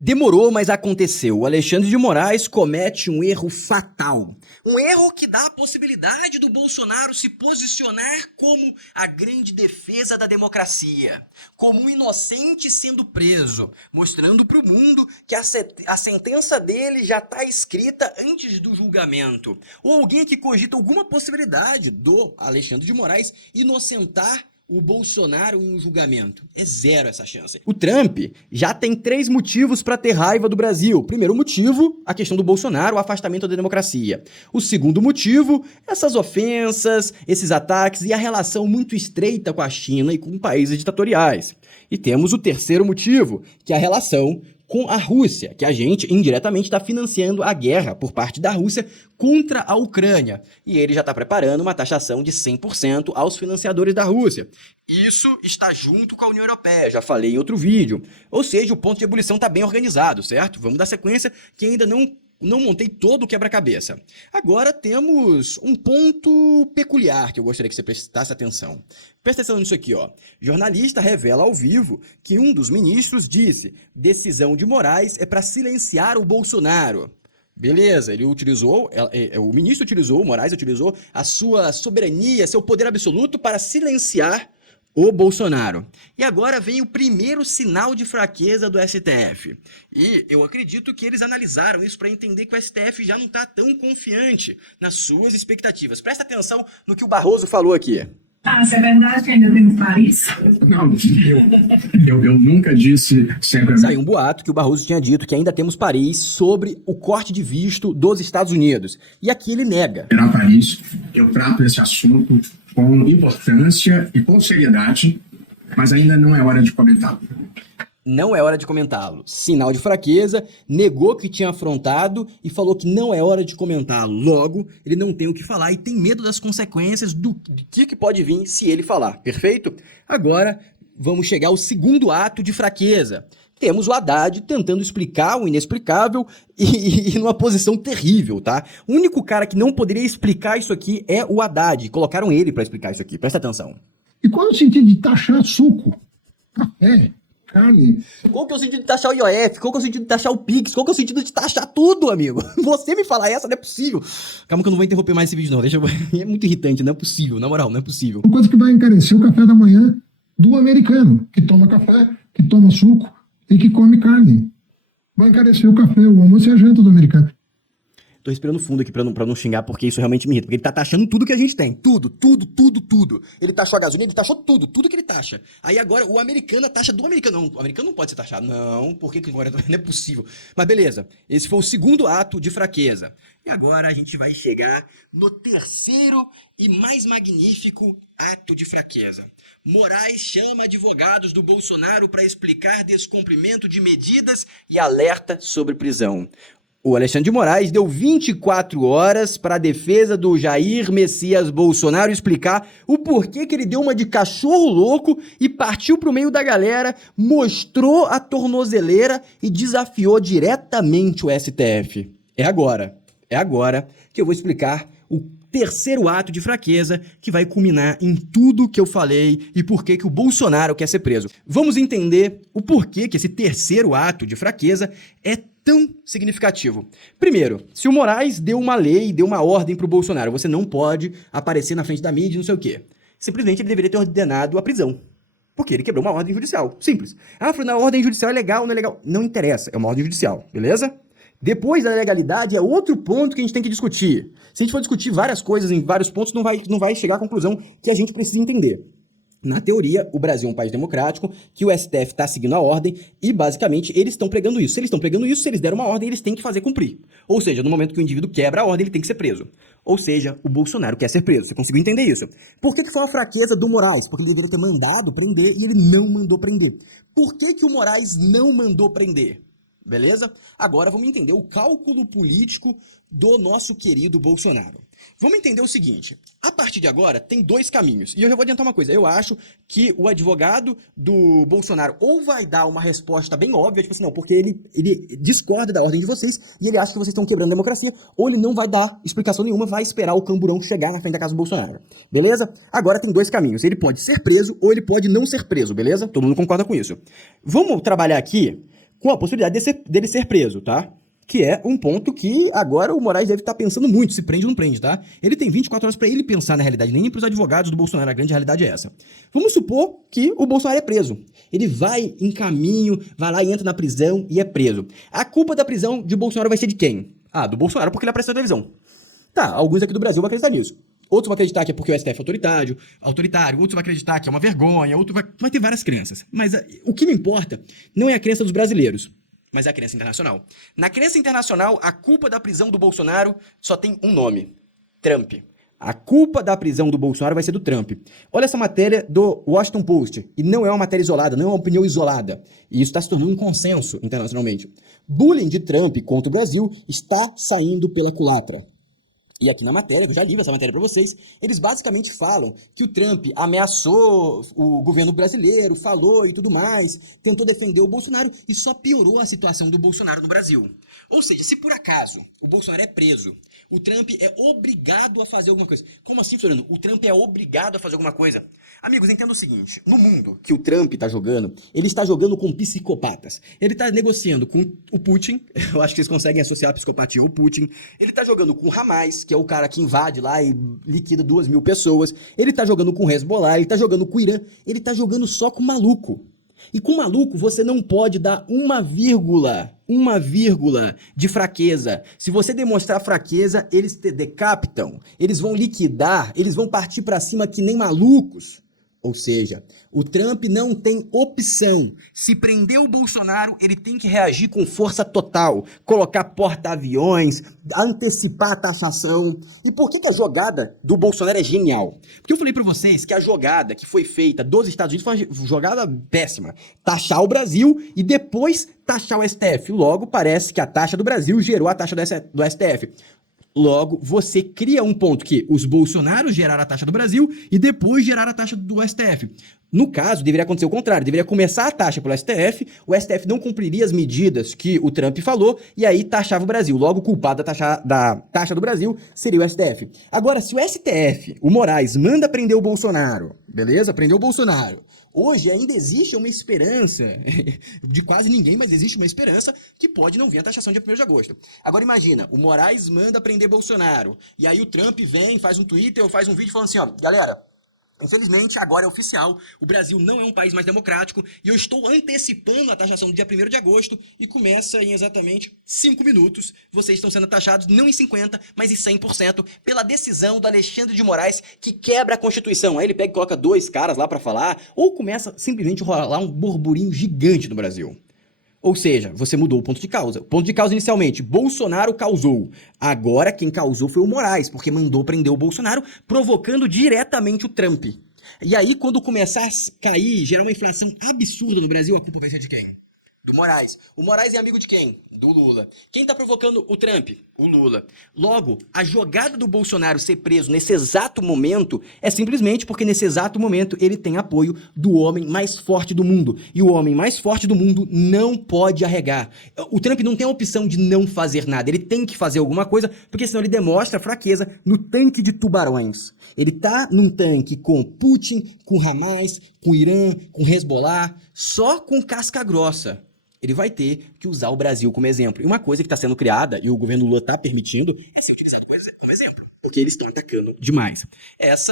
Demorou, mas aconteceu. O Alexandre de Moraes comete um erro fatal. Um erro que dá a possibilidade do Bolsonaro se posicionar como a grande defesa da democracia, como um inocente sendo preso, mostrando para o mundo que a sentença dele já está escrita antes do julgamento. Ou alguém que cogita alguma possibilidade do Alexandre de Moraes inocentar o Bolsonaro em um julgamento. É zero essa chance. O Trump já tem 3 motivos para ter raiva do Brasil. Primeiro motivo, a questão do Bolsonaro, o afastamento da democracia. O segundo motivo, essas ofensas, esses ataques e a relação muito estreita com a China e com países ditatoriais. E temos o terceiro motivo, que é a relação com a Rússia, que a gente indiretamente está financiando a guerra por parte da Rússia contra a Ucrânia. E ele já está preparando uma taxação de 100% aos financiadores da Rússia. Isso está junto com a União Europeia, já falei em outro vídeo. Ou seja, o ponto de ebulição está bem organizado, certo? Vamos dar sequência que ainda não montei todo o quebra-cabeça. Agora temos um ponto peculiar que eu gostaria que você prestasse atenção. Presta atenção nisso aqui, ó. Jornalista revela ao vivo que um dos ministros disse: decisão de Moraes é para silenciar o Bolsonaro. Beleza, o ministro utilizou, o Moraes utilizou a sua soberania, seu poder absoluto para silenciar o Bolsonaro. E agora vem o primeiro sinal de fraqueza do STF. E eu acredito que eles analisaram isso para entender que o STF já não está tão confiante nas suas expectativas. Presta atenção no que o Barroso falou aqui. Se é verdade que ainda temos Paris? Não, eu nunca disse sempre. Saiu um boato que o Barroso tinha dito que ainda temos Paris sobre o corte de visto dos Estados Unidos. E aqui ele nega. Será Paris, eu trato esse assunto com importância e com seriedade, mas ainda não é hora de comentá-lo. Não é hora de comentá-lo. Sinal de fraqueza, negou que tinha afrontado e falou que não é hora de comentá-lo. Logo, ele não tem o que falar e tem medo das consequências do que pode vir se ele falar. Perfeito? Agora, vamos chegar ao segundo ato de fraqueza. Temos o Haddad tentando explicar o inexplicável e numa posição terrível, tá? O único cara que não poderia explicar isso aqui é o Haddad. Colocaram ele para explicar isso aqui. Presta atenção. E qual é o sentido de taxar suco, café, carne? Qual que é o sentido de taxar o IOF? Qual que é o sentido de taxar o Pix? Qual que é o sentido de taxar tudo, amigo? Você me falar essa, não é possível. Calma que eu não vou interromper mais esse vídeo, não. É muito irritante, não é possível. Na moral, não é possível. Uma coisa que vai encarecer o café da manhã do americano, que toma café, que toma suco e que come carne. Vai encarecer o café, o almoço e a janta do americano. Tô respirando fundo aqui pra não xingar, porque isso realmente me irrita. Porque ele tá taxando tudo que a gente tem. Tudo. Ele taxou a gasolina, ele taxou tudo que ele taxa. Aí agora o americano, a taxa do americano. Não, o americano não pode ser taxado. Não, porque agora não é possível. Mas beleza, esse foi o segundo ato de fraqueza. E agora a gente vai chegar no terceiro e mais magnífico ato de fraqueza. Moraes chama advogados do Bolsonaro para explicar descumprimento de medidas e alerta sobre prisão. O Alexandre de Moraes deu 24 horas para a defesa do Jair Messias Bolsonaro explicar o porquê que ele deu uma de cachorro louco e partiu pro meio da galera, mostrou a tornozeleira e desafiou diretamente o STF. É agora que eu vou explicar o terceiro ato de fraqueza que vai culminar em tudo que eu falei e por que o Bolsonaro quer ser preso. Vamos entender o porquê que esse terceiro ato de fraqueza é tão significativo. Primeiro, se o Moraes deu uma lei, deu uma ordem pro Bolsonaro, você não pode aparecer na frente da mídia, não sei o quê. Simplesmente ele deveria ter ordenado a prisão. Porque ele quebrou uma ordem judicial. Simples. Na ordem judicial é legal, não é legal? Não interessa, é uma ordem judicial, beleza? Depois da legalidade é outro ponto que a gente tem que discutir. Se a gente for discutir várias coisas em vários pontos, não vai chegar à conclusão que a gente precisa entender. Na teoria, o Brasil é um país democrático, que o STF está seguindo a ordem e, basicamente, eles estão pregando isso. Se eles estão pregando isso, se eles deram uma ordem, eles têm que fazer cumprir. Ou seja, no momento que o indivíduo quebra a ordem, ele tem que ser preso. Ou seja, o Bolsonaro quer ser preso. Você conseguiu entender isso? Por que foi a fraqueza do Moraes? Porque ele deveria ter mandado prender e ele não mandou prender. Por que o Moraes não mandou prender? Beleza? Agora vamos entender o cálculo político do nosso querido Bolsonaro. Vamos entender o seguinte, a partir de agora tem 2 caminhos, e eu já vou adiantar uma coisa, eu acho que o advogado do Bolsonaro ou vai dar uma resposta bem óbvia, tipo assim, não, porque ele discorda da ordem de vocês, e ele acha que vocês estão quebrando a democracia, ou ele não vai dar explicação nenhuma, vai esperar o camburão chegar na frente da casa do Bolsonaro, beleza? Agora tem 2 caminhos, ele pode ser preso ou ele pode não ser preso, beleza? Todo mundo concorda com isso. Vamos trabalhar aqui com a possibilidade dele ser preso, tá? Que é um ponto que agora o Moraes deve estar pensando muito, se prende ou não prende, tá? Ele tem 24 horas para ele pensar na realidade, nem para os advogados do Bolsonaro, a grande realidade é essa. Vamos supor que o Bolsonaro é preso. Ele vai em caminho, vai lá e entra na prisão e é preso. A culpa da prisão de Bolsonaro vai ser de quem? Ah, do Bolsonaro porque ele apareceu na televisão. Tá, alguns aqui do Brasil vão acreditar nisso. Outros vão acreditar que é porque o STF é autoritário, outros vão acreditar que é uma vergonha, outro vai ter várias crenças. Mas o que me importa não é a crença dos brasileiros, mas é a crença internacional. Na crença internacional, a culpa da prisão do Bolsonaro só tem um nome: Trump. A culpa da prisão do Bolsonaro vai ser do Trump. Olha essa matéria do Washington Post. E não é uma matéria isolada, não é uma opinião isolada. E isso está se tornando um consenso internacionalmente. Bullying de Trump contra o Brasil está saindo pela culatra. E aqui na matéria, eu já li essa matéria para vocês, eles basicamente falam que o Trump ameaçou o governo brasileiro, falou e tudo mais, tentou defender o Bolsonaro e só piorou a situação do Bolsonaro no Brasil. Ou seja, se por acaso o Bolsonaro é preso, o Trump é obrigado a fazer alguma coisa. Como assim, Floriano? O Trump é obrigado a fazer alguma coisa? Amigos, entenda o seguinte, no mundo que o Trump está jogando, ele está jogando com psicopatas. Ele está negociando com o Putin, eu acho que vocês conseguem associar a psicopatia ao Putin. Ele está jogando com o Hamas, que é o cara que invade lá e liquida 2.000 pessoas. Ele está jogando com o Hezbollah, ele está jogando com o Irã. Ele está jogando só com maluco. E com maluco você não pode dar uma vírgula de fraqueza. Se você demonstrar fraqueza, eles te decapitam, eles vão liquidar, eles vão partir pra cima que nem malucos. Ou seja, o Trump não tem opção. Se prender o Bolsonaro, ele tem que reagir com força total, colocar porta-aviões, antecipar a taxação. E por que a jogada do Bolsonaro é genial? Porque eu falei pra vocês que a jogada que foi feita dos Estados Unidos foi uma jogada péssima. Taxar o Brasil e depois taxar o STF. Logo, parece que a taxa do Brasil gerou a taxa do STF. Logo, você cria um ponto que os Bolsonaros geraram a taxa do Brasil e depois geraram a taxa do STF. No caso, deveria acontecer o contrário, deveria começar a taxa pelo STF, o STF não cumpriria as medidas que o Trump falou e aí taxava o Brasil. Logo, o culpado da taxa do Brasil seria o STF. Agora, se o STF, o Moraes, manda prender o Bolsonaro, beleza? Prendeu o Bolsonaro. Hoje ainda existe uma esperança, de quase ninguém, mas existe uma esperança que pode não vir a taxação dia 1º de agosto. Agora imagina, o Moraes manda prender Bolsonaro, e aí o Trump vem, faz um Twitter ou faz um vídeo falando assim, ó, galera, infelizmente, agora é oficial, o Brasil não é um país mais democrático e eu estou antecipando a taxação do dia 1º de agosto e começa em exatamente 5 minutos. Vocês estão sendo taxados não em 50%, mas em 100% pela decisão do Alexandre de Moraes que quebra a Constituição. Aí ele pega e coloca 2 caras lá para falar ou começa simplesmente a rolar um burburinho gigante no Brasil. Ou seja, você mudou o ponto de causa. O ponto de causa inicialmente, Bolsonaro causou. Agora quem causou foi o Moraes, porque mandou prender o Bolsonaro, provocando diretamente o Trump. E aí, quando começar a cair, gerar uma inflação absurda no Brasil, a culpa vai ser de quem? Do Moraes. O Moraes é amigo de quem? Do Lula. Quem tá provocando o Trump? O Lula. Logo, a jogada do Bolsonaro ser preso nesse exato momento é simplesmente porque nesse exato momento ele tem apoio do homem mais forte do mundo. E o homem mais forte do mundo não pode arregar. O Trump não tem a opção de não fazer nada. Ele tem que fazer alguma coisa, porque senão ele demonstra fraqueza no tanque de tubarões. Ele tá num tanque com Putin, com Hamas, com Irã, com Hezbollah, só com casca grossa. Ele vai ter que usar o Brasil como exemplo. E uma coisa que está sendo criada, e o governo Lula está permitindo, é ser utilizado como exemplo. Porque eles estão atacando demais. Esse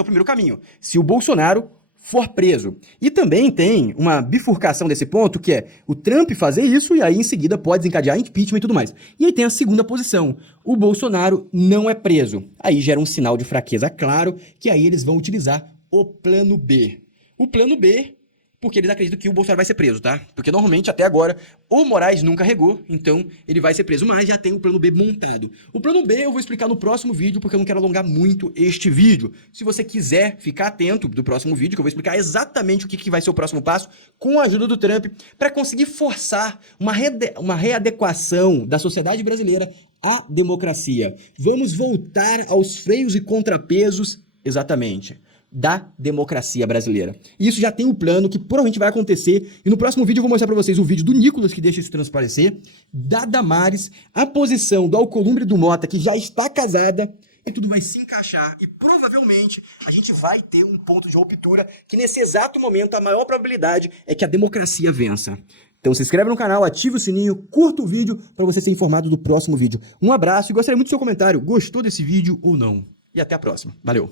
é o primeiro caminho. Se o Bolsonaro for preso. E também tem uma bifurcação desse ponto, que é o Trump fazer isso e aí em seguida pode desencadear impeachment e tudo mais. E aí tem a segunda posição. O Bolsonaro não é preso. Aí gera um sinal de fraqueza claro, que aí eles vão utilizar o plano B. O plano B... porque eles acreditam que o Bolsonaro vai ser preso, tá? Porque normalmente, até agora, o Moraes nunca regou, então ele vai ser preso, mas já tem o plano B montado. O plano B eu vou explicar no próximo vídeo, porque eu não quero alongar muito este vídeo. Se você quiser ficar atento do próximo vídeo, que eu vou explicar exatamente o que vai ser o próximo passo, com a ajuda do Trump, para conseguir forçar uma readequação da sociedade brasileira à democracia. Vamos voltar aos freios e contrapesos, exatamente, da democracia brasileira. E isso já tem um plano que provavelmente vai acontecer, e no próximo vídeo eu vou mostrar pra vocês o vídeo do Nicolas, que deixa isso transparecer, da Damares, a posição do Alcolumbre do Mota, que já está casada, e tudo vai se encaixar, e provavelmente a gente vai ter um ponto de ruptura, que nesse exato momento a maior probabilidade é que a democracia vença. Então se inscreve no canal, ativa o sininho, curta o vídeo para você ser informado do próximo vídeo. Um abraço e gostaria muito do seu comentário. Gostou desse vídeo ou não? E até a próxima. Valeu!